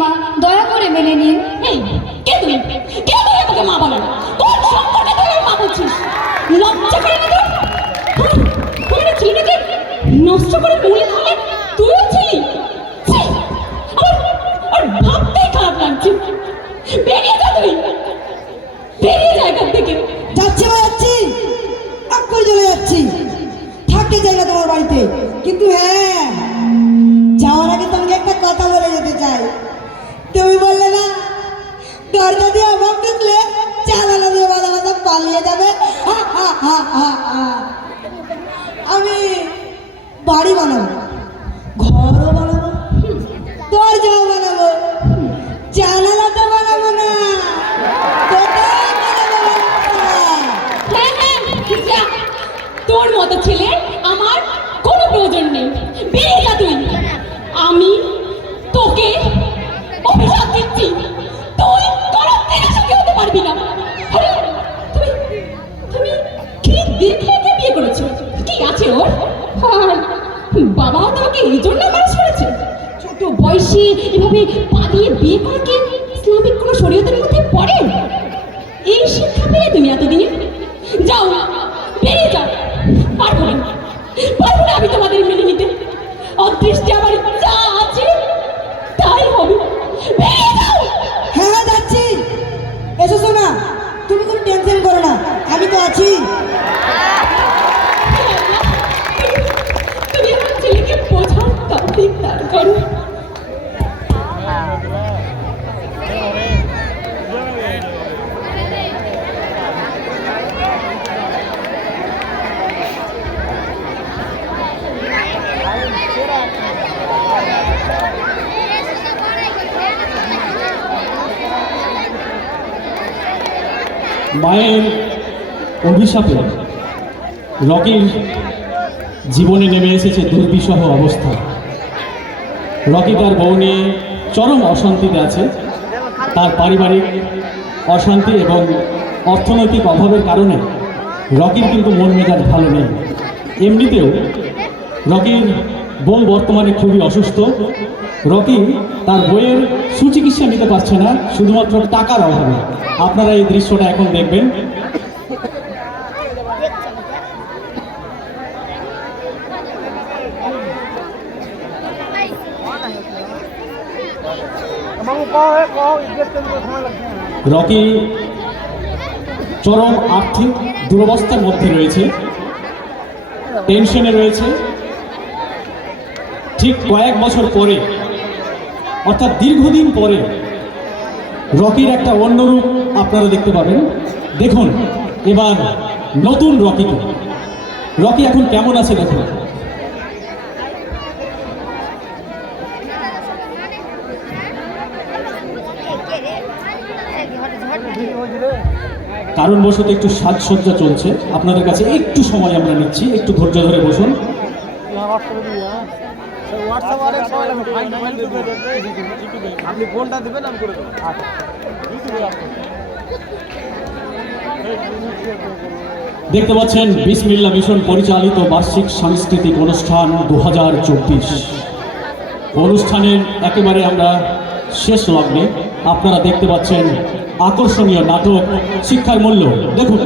মা, দয়া করে মেনে নিন। এই কে তুই? কে তুই আমাকে মা বলার? কোন সম্পর্কে তুই মা বলছিস? লজ্জা করে না তোর? তুই না ছেলেকে নষ্ট করে মুড়ি খালে তুইও ছিলি? আর ভাবতেই খারাপ লাগছে। বেরিয়ে যা তুই, বেরিয়ে যা এখান থেকে। যাচ্ছি বা যাচ্ছি, এক্ষুনি চলে যাচ্ছি, থাকতে চাই না তোমার বাড়িতে। কিন্তু হ্যাঁ, যাওয়ার আগে তোমাকে একটা কথা বলে যেতে চাই। তুমি বললে না দরজা দিয়ে অভাব ঢুকলে জানালা দিয়ে ভালোবাসা পালিয়ে যাবে। আমি বাড়ি বানাবো, ঘরও বানাবো, দরজাও বানাবো, জানালাটা বানাবো না, তোর মতো ছেলে আমার কোনো প্রয়োজন নেই। বেরিয়ে যা তুই। আমি তোকে অভিশাপ দিচ্ছি, তুই কোনো মেয়ের সঙ্গে হতে পারবি না। আরে, তুমি কি দেখে একে বিয়ে করেছো? কি আছে ওর? আর বাবা তোমাকে এই জন্য মানুষ করেছে? ছোট বয়সে এভাবে পালিয়ে বিয়ে করা কি ইসলামিক কোনো শরীয়তের মধ্যে পড়ে? এই শিক্ষা পেলে তুমি এতদিনে? যাও, বেরিয়ে যাও। পারবো না, পারবো না আমি তোমাদের মেনে নিতে। অদৃষ্টে আমার যা আছে তাই হবে। বেরিয়ে যাও। হ্যাঁ হ্যাঁ যাচ্ছি। এসো সোনা, তুমি কোনো টেনশন করো না, আমি তো আছি। তুমি আমার ছেলেকে বোঝার তৌফিক দান করো। মায়ের অভিশাপে রকির জীবনে নেমে এসেছে দুর্বিষহ অবস্থা। রকি তার বউ নিয়ে চরম অশান্তিতে আছে। তার পারিবারিক অশান্তি এবং অর্থনৈতিক অভাবের কারণে রকির কিন্তু মন মেজাজ ভালো নেই। এমনিতেও রকির বউ বর্তমানে খুবই অসুস্থ। রকি তার বইয়ের সুচিকিৎসা নিতে পারছে না শুধুমাত্র টাকার অভাবে। আপনারা এই দৃশ্যটা এখন দেখবেন। রকি চরম আর্থিক দুরবস্থার মধ্যে রয়েছে, টেনশনে রয়েছে। ঠিক কয়েক বছর পরে, অর্থাৎ দীর্ঘদিন পরে রকির একটা অন্য রূপ আপনারা দেখতে পাবেন। দেখুন এবার নতুন রকিকে। রকি এখন কেমন আছে দেখুন। কারণবশত একটু সাজসজ্জা চলছে, আপনাদের কাছে একটু সময় আমরা নিচ্ছি, একটু ধৈর্য ধরে বসুন। দেখতে পাচ্ছেন বিসমিল্লাহ মিশন পরিচালিত বার্ষিক সাংস্কৃতিক অনুষ্ঠান 2024। অনুষ্ঠানের একেবারে আমরা শেষ লগ্নে। আপনারা দেখতে পাচ্ছেন আকর্ষণীয় নাটক শিক্ষার মূল্য। দেখুন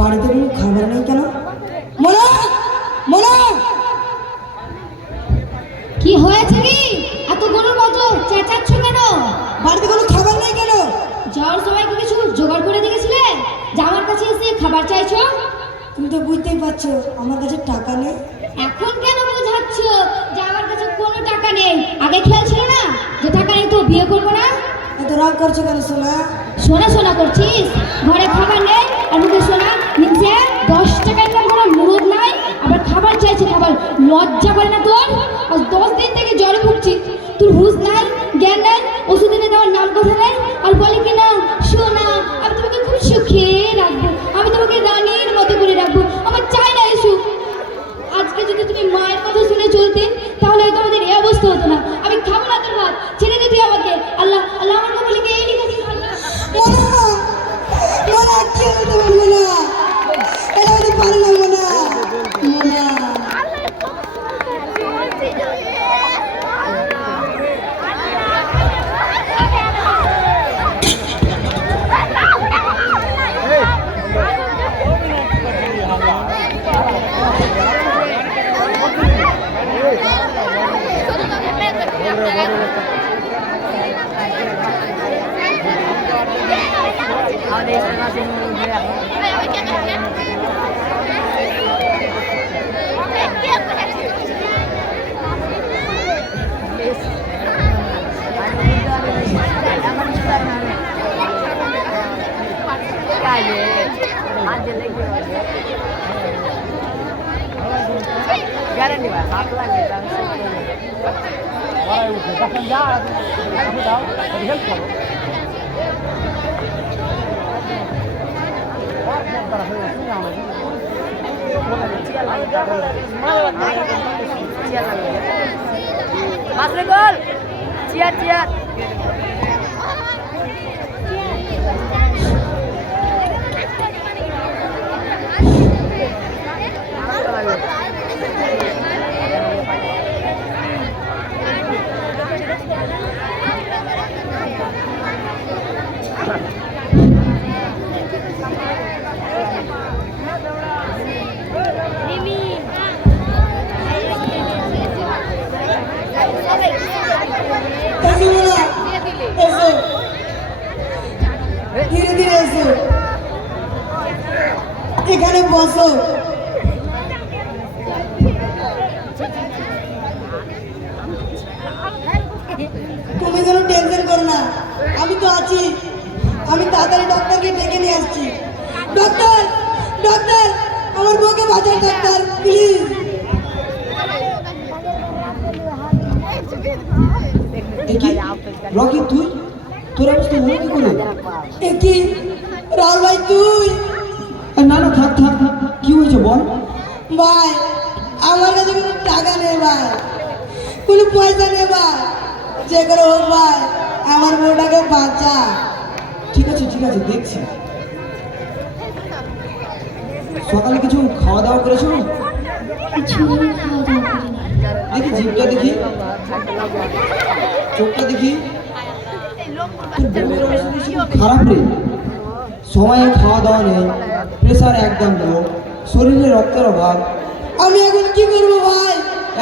বাড়িতে কোনো খাবার নেই কেন? মোনা, মোনা, কি হয়েছে কি? এত গরুর মতো চেঁচাচ্ছ কেন? বাড়িতে কোনো খাবার নেই কেন? যাওয়ার সময় কি কিছু জোগাড় করে দেখেছিলে যে আমার কাছে এসে খাবার চাইছো? তুমি তো বুঝতেই পারছো আমার কাছে টাকা নেই। এখন কেন বোঝাচ্ছ যে আমার কাছে কোনো টাকা নেই? আগে খেয়াল ছিল না যে টাকা নেই তো বিয়ে করবো না? এত রাগ করছো কেন সোনা? সোনা সোনা করছিস? ঘরে খাবার নেই আর মুখে সোনা নিচে 10 টাকা ইনকাম করার মুরদ নাই, আবার খাবার চাইছে। খাবার লজ্জা করে না তোর? আজ 10 দিন থেকে জ্বরে ভুগছি, তোর হুঁশ নাই, জ্ঞান নাই, ওষুধ এনে দেওয়ার আমার কথা নেই আর বলে কি না, সোনা আমি তোমাকে খুব সুখে রাখবো, আমি তোমাকে রানীর মতো করে রাখবো, আমার চাই না এসু। আজকে যদি তুমি মায়ের কথা শুনে চলতে তাহলে হয়তো আমাদের এই অবস্থা হতো না। আমি খাবো না তোর ভাত, ছেড়ে দে তুই আমাকে। আল্লাহ আল্লাহ আমার কপালে এই লিখেছে। মোনা মোনা কি হতে বলবো না, এটা হতে পারে না মোনা। মোনা গ্যারান্টি ভাই 7 লাখ তখন যা দাও হেল্প করো গোল চিয়ার চিয়ার ধীরে ধীরে এসো, এখানে বসো। তুমি যেন টেনশন করো না, আমি তো আছি। আমি তাড়াতাড়ি ডক্টরকে ডেকে নিয়ে আসছি। ডক্টর ডক্টর আমার বউকে বাঁচান ডাক্তার, প্লিজ। রকি তুই, তোর অবস্থা হলো কি করে? কি রাহুল ভাই তুই? না না থাক থাক থাক, কি হয়েছে বল। ভাই আমার কাছে কোনো টাকা নেই ভাই, কোনো পয়সা নেই ভাই, যে করে হোক ভাই আমার বউটাকে বাঁচা। ঠিক আছে দেখছি। সকালে কিছু খাওয়া দাওয়া করেছো? কিছু খাওয়া দাওয়া করিনি। দেখি জিভটা দেখি, চোখটা দেখি। তোর বউয়ের অবস্থা দেখছি খুব খারাপ রে। সময়ে খাওয়া দাওয়া নেই, প্রেশার একদম লো, শরীরে রক্তের অভাব। আমি এখন কি করবো ভাই?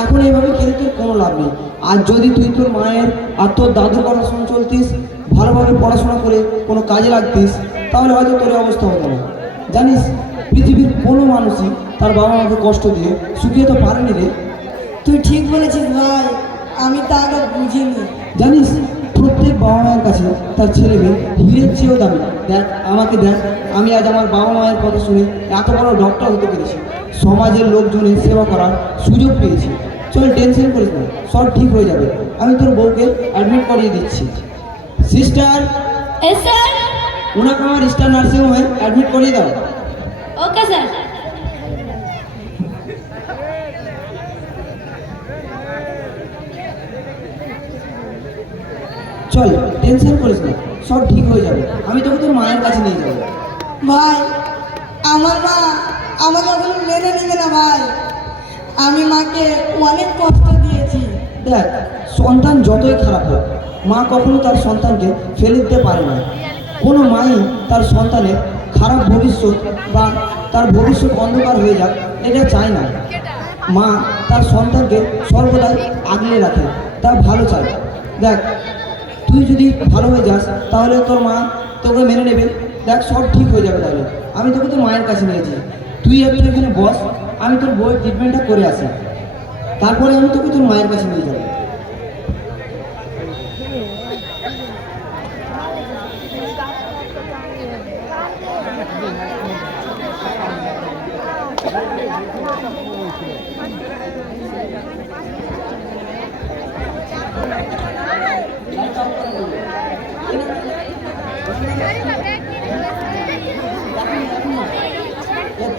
এখন এইভাবে খেলে তোর কোনো লাভ নেই। আর যদি তুই তোর মায়ের আর তোর দাদুর কথা শুনে চলতিস, ভালোভাবে পড়াশোনা করে কোনো কাজে লাগতিস, তাহলে হয়তো তোর এই অবস্থা হতো না। জানিস পৃথিবীর কোনো মানুষই তার বাবা মাকে কষ্ট দিয়ে সুখিয়ে তো পারেনি রে। তুই ঠিক বলেছিস ভাই, আমি তা আগে বুঝিনি। জানিস প্রত্যেক বাবা মায়ের কাছে তার ছেলে মেয়ে হীরের চেয়েও দামি। দেখ আমাকে দেখ, আমি আজ আমার বাবা মায়ের কথা শুনে এত বড় ডক্টর হতে পেরেছি, সমাজের লোকজনের সেবা করার সুযোগ পেয়েছি। চল টেনশন করিস না, সব ঠিক হয়ে যাবে। আমি তোর বউকে অ্যাডমিট করিয়ে দিচ্ছি। Sister, S sir. ওনাকে আমার স্টার নার্সিং হোমে অ্যাডমিট করিয়ে দাও। Okay sir. চল টেনশন করিস না, সব ঠিক হয়ে যাবে। আমি তোকে তোর মায়ের কাছে নিয়ে যাবো। ভাই আমার মা আমাকে এখন মেনে নেবে না ভাই, আমি মাকে অনেক কষ্ট দিয়েছি। দেখ সন্তান যতই খারাপ হোক, মা কখনো তার সন্তানকে ফেলে দিতে পারে না। কোনো মাই তার সন্তানের খারাপ ভবিষ্যৎ বা তার ভবিষ্যৎ অন্ধকার হয়ে যাক এটা চায় না। মা তার সন্তানকে সর্বদাই আগলে রাখে, তা ভালো চায়। দেখ তুই যদি ভালো হয়ে যাস তাহলে তোর মা তোকে মেনে নেবে। দেখ সব ঠিক হয়ে যাবে। তাহলে আমি তোকে তোর মায়ের কাছে নিয়েছি, তুই একটু এখানে বস, আমি তোর বইয়ের ট্রিটমেন্টটা করে আসি, তারপরে আমি তোকে তোর মায়ের কাছে নিয়ে যাবো।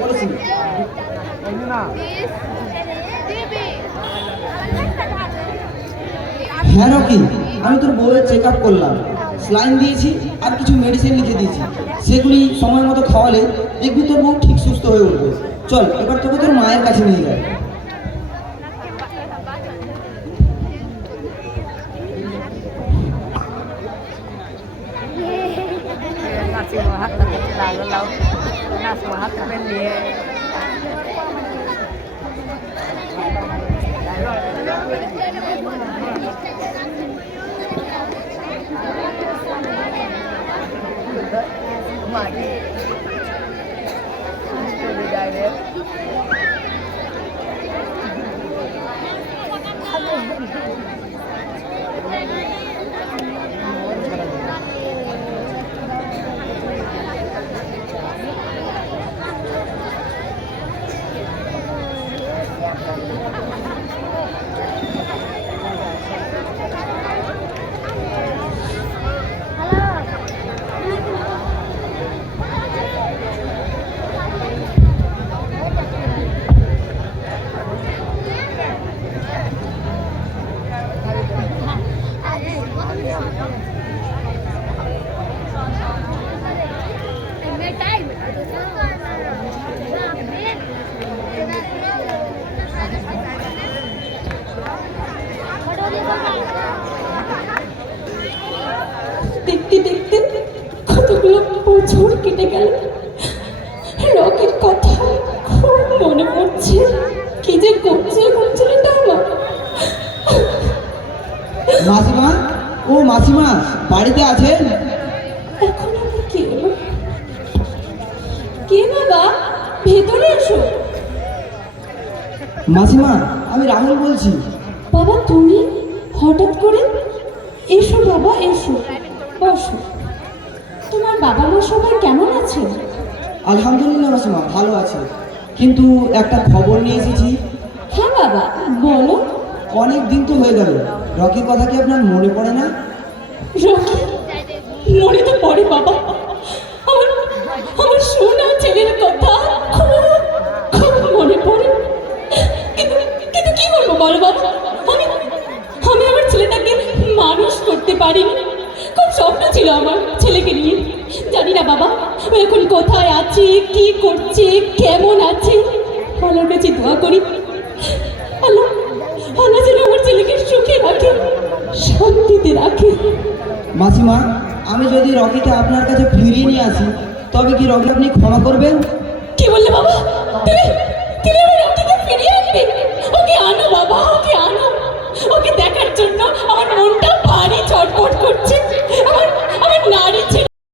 বলেছি। না হ্যাঁ রকি, আমি তোর বউয়ের চেক আপ করলাম, স্লাইন দিয়েছি আর কিছু মেডিসিন লিখে দিয়েছি। সেগুলি সময় মতো খাওয়ালে দেখবি তোর বউ ঠিক সুস্থ হয়ে উঠবে। চল এবার তোকে তোর মায়ের কাছে নিয়ে যায়। nasi mahat tapi lalu laut nasi mahat beli magi itu beda deh. দেখতে দেখতে কতগুলো বছর কেটে গেল। রকির কথা খুব মনে পড়ছে। কি যে করছে এখন ছেলেটা আমার। মাসিমা, ও মাসিমা বাড়িতে আছেন? এখন আবার কে এলো? কে বাবা, ভেতরে এসো। মাসিমা, আমি রাহুল বলছি। বাবা তুমি হঠাৎ করে? এসো বাবা এসো, বসো। তোমার বাবা মা সবাই কেমন আছে? আলহামদুলিল্লাহ মাসিমা, ভালো আছে। কিন্তু একটা খবর নিয়ে এসেছি। হ্যাঁ বাবা বলো। অনেক দিন তো হয়ে গেল, রকির কথা কি আপনার মনে পড়ে না? রকি মনে তো পড়ে বাবা। আমার আমার সোনা ছেলের কথা খুব খুব মনে পড়ে। কিন্তু কিন্তু কি করবো বলো বাবা, আমি আমি আমার ছেলেটাকে মানুষ করতে পারিনি। খুব স্বপ্ন ছিল আমার ছেলেকে নিয়ে। জানি না বাবা ও এখন কোথায় আছে, কি করছে, কেমন আছে। আল্লাহর কাছে দোয়া করি আল্লাহ আল্লাহ যেন আমার ছেলেকে সুখে রাখে, শান্তিতে রাখে। মাসিমা, আমি যদি রকিকে আপনার কাছে ফিরিয়ে নিয়ে আসি তবে কি রকি আপনি ক্ষমা করবেন? কি বললে বাবা? তুমি